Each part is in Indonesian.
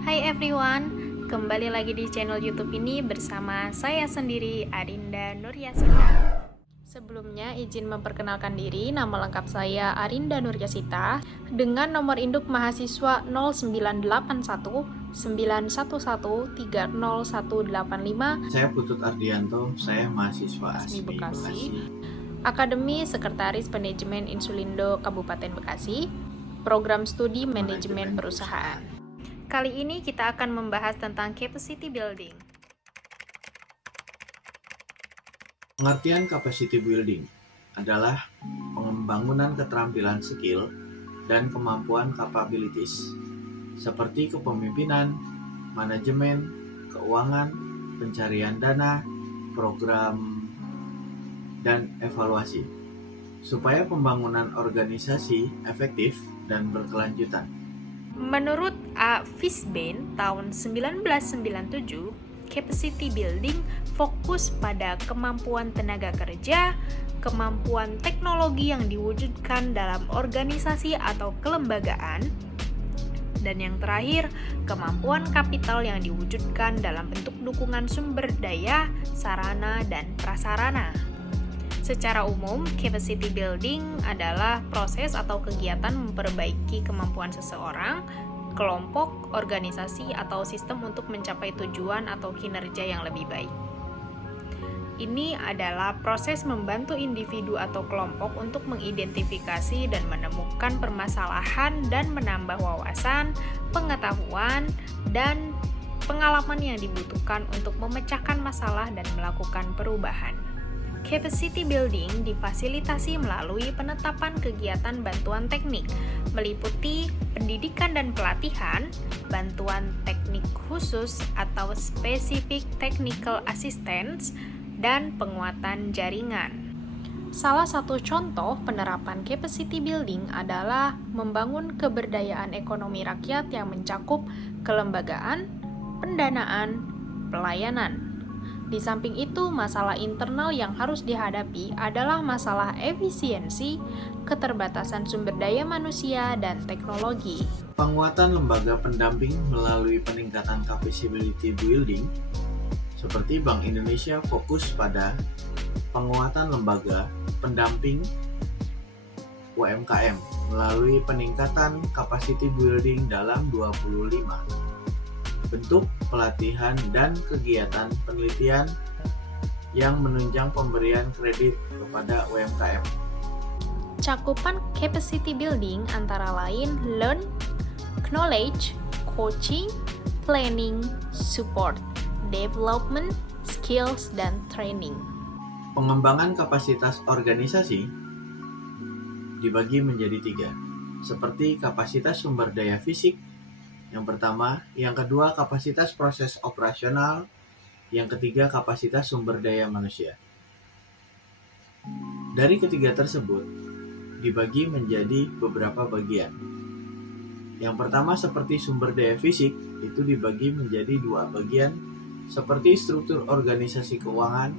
Hai everyone, kembali lagi di channel YouTube ini bersama saya sendiri, Arinda Nuryasita. Sebelumnya izin memperkenalkan diri, nama lengkap saya Arinda Nuryasita dengan nomor induk mahasiswa 0981 911 30185. Saya Putut Ardianto, saya mahasiswa ASMI ASMI Bekasi. Bekasi. Akademi Sekretaris Manajemen Insulindo Kabupaten Bekasi, Program Studi Manajemen Perusahaan. Kali ini kita akan membahas tentang capacity building. Pengertian capacity building adalah pembangunan keterampilan skill dan kemampuan capabilities seperti kepemimpinan, manajemen, keuangan, pencarian dana, program, dan evaluasi supaya pembangunan organisasi efektif dan berkelanjutan. Menurut A. Fishbein tahun 1997, capacity building fokus pada kemampuan tenaga kerja, kemampuan teknologi yang diwujudkan dalam organisasi atau kelembagaan, dan yang terakhir, kemampuan kapital yang diwujudkan dalam bentuk dukungan sumber daya, sarana, dan prasarana. Secara umum, capacity building adalah proses atau kegiatan memperbaiki kemampuan seseorang, kelompok, organisasi, atau sistem untuk mencapai tujuan atau kinerja yang lebih baik. Ini adalah proses membantu individu atau kelompok untuk mengidentifikasi dan menemukan permasalahan dan menambah wawasan, pengetahuan, dan pengalaman yang dibutuhkan untuk memecahkan masalah dan melakukan perubahan. Capacity building difasilitasi melalui penetapan kegiatan bantuan teknik, meliputi pendidikan dan pelatihan, bantuan teknik khusus atau specific technical assistance, dan penguatan jaringan. Salah satu contoh penerapan capacity building adalah membangun keberdayaan ekonomi rakyat yang mencakup kelembagaan, pendanaan, pelayanan. Di samping itu, masalah internal yang harus dihadapi adalah masalah efisiensi, keterbatasan sumber daya manusia, dan teknologi. Penguatan lembaga pendamping melalui peningkatan capacity building, seperti Bank Indonesia fokus pada penguatan lembaga pendamping UMKM melalui peningkatan capacity building dalam 25 bentuk pelatihan dan kegiatan penelitian yang menunjang pemberian kredit kepada UMKM. Cakupan capacity building antara lain learn, knowledge, coaching, planning, support, development, skills, dan training. Pengembangan kapasitas organisasi dibagi menjadi 3, seperti kapasitas sumber daya fisik, yang pertama, yang kedua kapasitas proses operasional, yang ketiga kapasitas sumber daya manusia. Dari ketiga tersebut, dibagi menjadi beberapa bagian. Yang pertama seperti sumber daya fisik, itu dibagi menjadi 2 bagian, seperti struktur organisasi keuangan,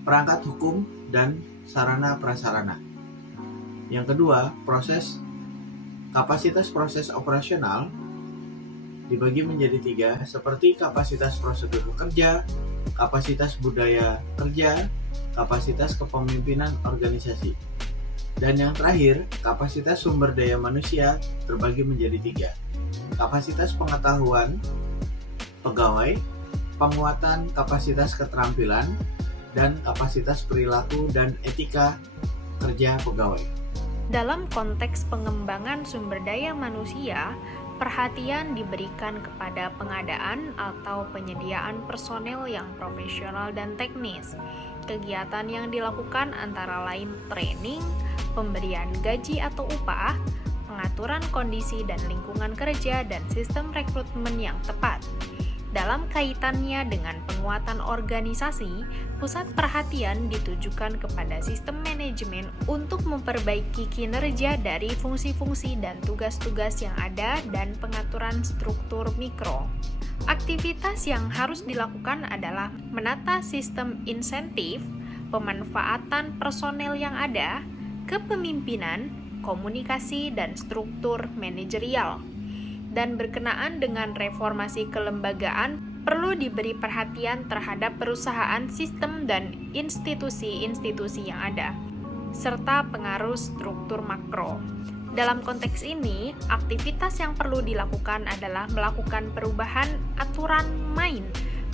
perangkat hukum, dan sarana prasarana. Yang kedua, kapasitas proses operasional, dibagi menjadi 3, seperti kapasitas prosedur kerja, kapasitas budaya kerja, kapasitas kepemimpinan organisasi. Dan yang terakhir, kapasitas sumber daya manusia terbagi menjadi 3, kapasitas pengetahuan pegawai, penguatan kapasitas keterampilan, dan kapasitas perilaku dan etika kerja pegawai. Dalam konteks pengembangan sumber daya manusia, perhatian diberikan kepada pengadaan atau penyediaan personel yang profesional dan teknis. Kegiatan yang dilakukan antara lain training, pemberian gaji atau upah, pengaturan kondisi dan lingkungan kerja, dan sistem rekrutmen yang tepat. Dalam kaitannya dengan penguatan organisasi, pusat perhatian ditujukan kepada sistem manajemen untuk memperbaiki kinerja dari fungsi-fungsi dan tugas-tugas yang ada dan pengaturan struktur mikro. Aktivitas yang harus dilakukan adalah menata sistem insentif, pemanfaatan personel yang ada, kepemimpinan, komunikasi, dan struktur manajerial. dan berkenaan dengan reformasi kelembagaan, perlu diberi perhatian terhadap perusahaan, sistem, dan institusi-institusi yang ada, serta pengaruh struktur makro. Dalam konteks ini, aktivitas yang perlu dilakukan adalah melakukan perubahan aturan main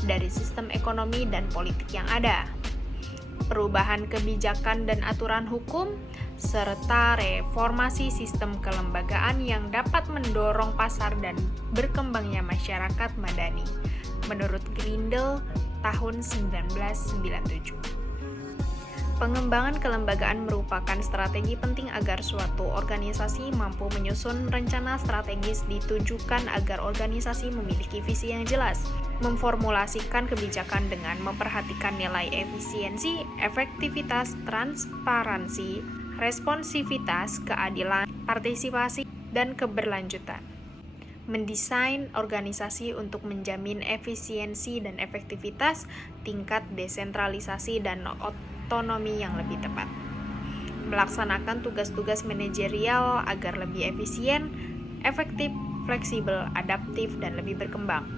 dari sistem ekonomi dan politik yang ada, perubahan kebijakan dan aturan hukum, serta reformasi sistem kelembagaan yang dapat mendorong pasar dan berkembangnya masyarakat madani, menurut Grindel tahun 1997. Pengembangan kelembagaan merupakan strategi penting agar suatu organisasi mampu menyusun rencana strategis ditujukan agar organisasi memiliki visi yang jelas, memformulasikan kebijakan dengan memperhatikan nilai efisiensi, efektivitas, transparansi, responsivitas, keadilan, partisipasi, dan keberlanjutan. Mendesain organisasi untuk menjamin efisiensi dan efektivitas, tingkat desentralisasi dan otonomi yang lebih tepat. Melaksanakan tugas-tugas manajerial agar lebih efisien, efektif, fleksibel, adaptif, dan lebih berkembang.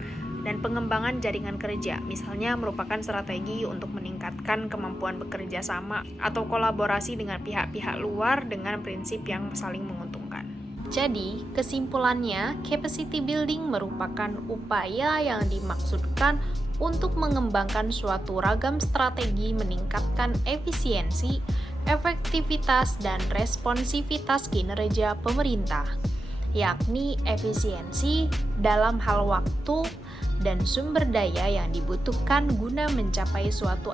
Dan pengembangan jaringan kerja, misalnya merupakan strategi untuk meningkatkan kemampuan bekerja sama atau kolaborasi dengan pihak-pihak luar dengan prinsip yang saling menguntungkan. Jadi, kesimpulannya, capacity building merupakan upaya yang dimaksudkan untuk mengembangkan suatu ragam strategi meningkatkan efisiensi, efektivitas, dan responsivitas kinerja pemerintah, yakni efisiensi dalam hal waktu dan sumber daya yang dibutuhkan guna mencapai suatu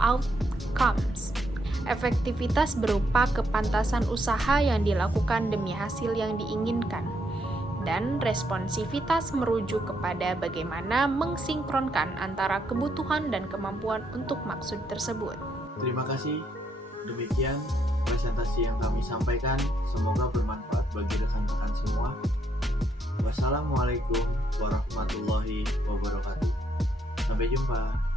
outcomes. Efektivitas berupa kepantasan usaha yang dilakukan demi hasil yang diinginkan, dan responsivitas merujuk kepada bagaimana mensinkronkan antara kebutuhan dan kemampuan untuk maksud tersebut. Terima kasih. Demikian presentasi yang kami sampaikan. Semoga bermanfaat bagi rekan-rekan semua. Wassalamualaikum warahmatullahi wabarakatuh. Sampai jumpa.